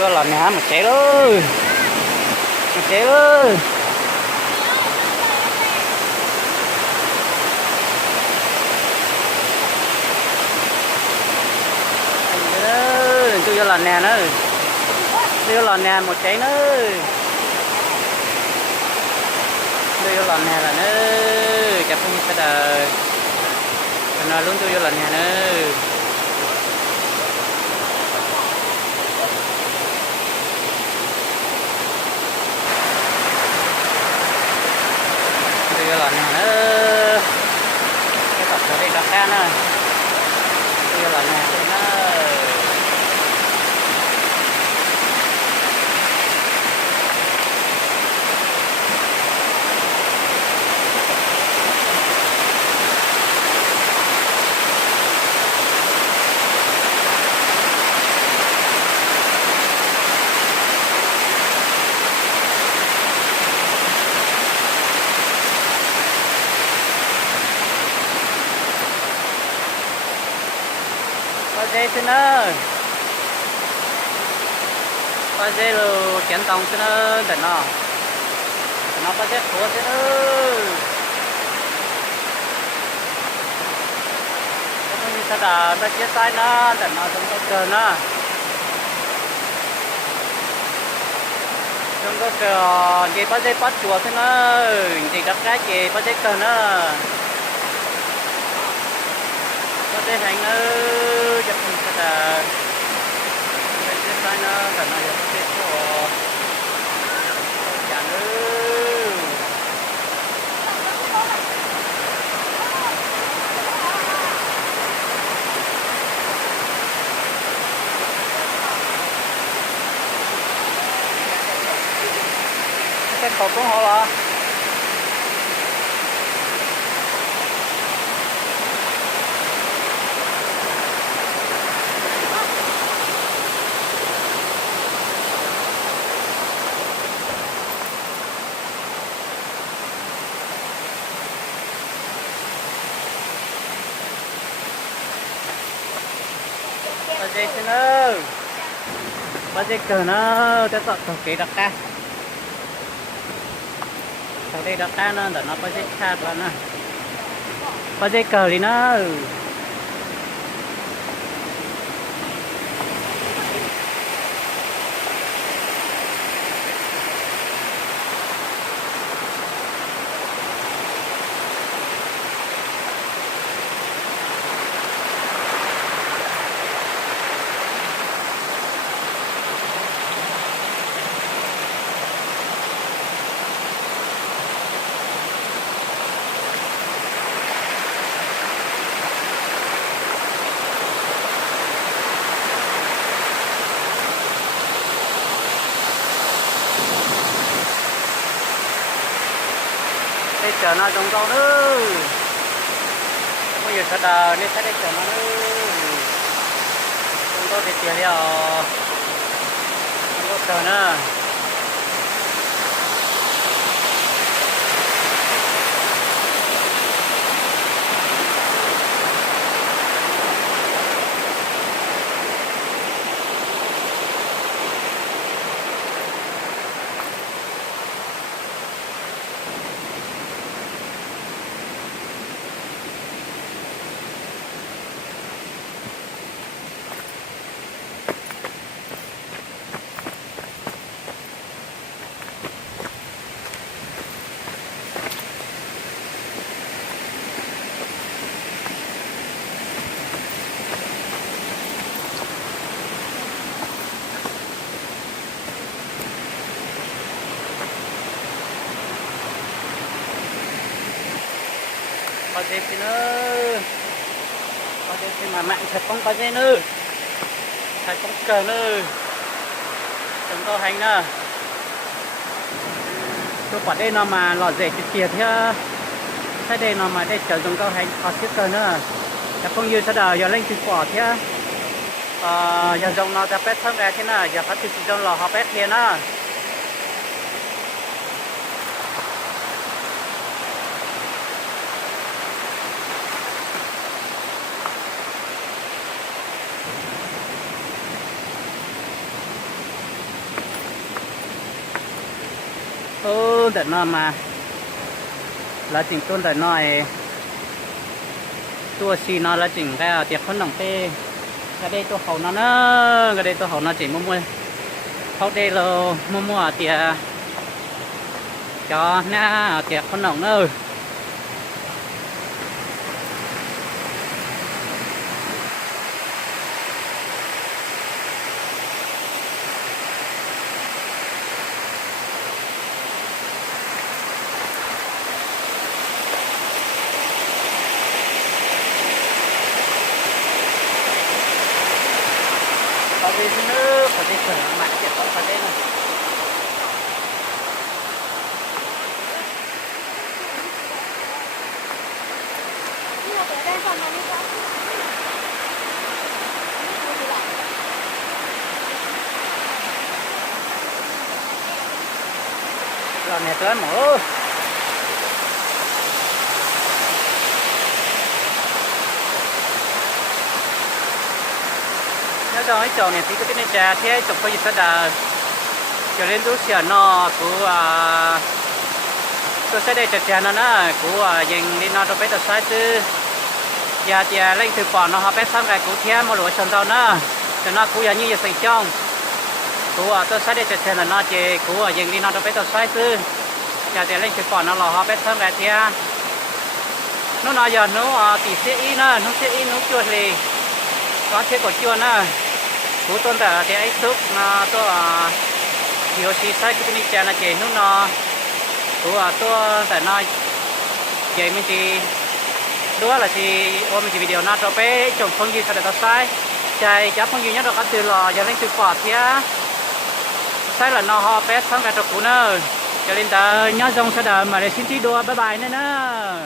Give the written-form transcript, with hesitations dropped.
chưa là nhà một chế ơi, một chế ơi. Chưa là nhà nữa, chưa là nhà một chế nữa, chưa là nhà là nữa, chặt không sẽ đời, nào luôn chưa là nhà nữa. Chưa là nhà nữa, cái tập ở đây đặt ra nữa, chưa là nhà nữa. Dê xin ơi, có dê rồi chén tông xin ơi, để nó có dê khổ xin ơi. Không như sao đã nó chết sai nó, để nó không có cờ nó, không có cờ gì có dê bắt chùa xin ơi, thì đặt cái gì có dê cờ nó, có dê hành ơi, chặt không sao đã. Sai nó cần nó được cái chỗ chả nữa cái cột cũng họ là dây xin ơi, bao dây cờ nó tới tận cầu kỳ đặt ca, cầu đây đặt ca nó để nó bao dây chặt là nè, bao dây cờ thì nó đây chờ nó trong rau nữa, bây giờ thật là nên sẽ đây chờ nó nữa, trong rau thì tiền liệu, trong rau chờ nữa. Có dê xin ơi, có dê xin mà mạnh thật không có dê nữa, thật không cờ nữa, chúng tôi hành nữa, tôi quả đây nó mà lọt dễ chịu chìa thế đây nó mà đây chờ chúng tôi hành có chiếc cờ nữa, không như sao đời giờ lên từ quả thế, giờ dùng nó ra pet thắng ra thế nào, giờ phát triển trong lò họ pet kia nữa. tuôn để nó mà là chỉnh tuôn để nó tua xì nó là chỉnh cái tiệc khôn nòng tê cái đây tôi hậu nó nữa cái đây tôi hậu nó chỉ mua hậu đây là mua tiệc cho na tiệc khôn nòng nữa có gì nữa có gì sửa mặt tiệc con có đây này rồi này tới mở nhớ rồi chỗ này thì cái bên trà thế chụp có gì sẽ là cho đến lúc xưa nó của tôi sẽ để chặt nó nè của dành đi nó cho bé tôi sai chứ giờ thì lên từ bỏ nó họ bé sang cái của thêm một lỗ chân đâu nữa cho nó cũng như vậy trong của tôi sẽ để chặt là nó chỉ của dành đi nó cho bé tôi sai chứ giờ thì lên từ bỏ nó là họ bé sang cái thêm nó nói giờ nó tỷ sẽ ít nữa nó sẽ ít nó chuột thì có thể có chuột nữa của tôi đã thì ấy sức nó tôi nhiều khi sai cái này chả là chỉ nó của tôi tại nó vậy mình chỉ đó là chỉ ôm mình chỉ video nó cho bé chồng phong gì sao để tao sai chạy chắc phong gì nhất là có từ lò giờ lên từ quạt thì sai là nó họ bé sang cái trục của nó cho nên ta nhớ dòng sẽ đợi mà để xin tí đua bye bye nữa.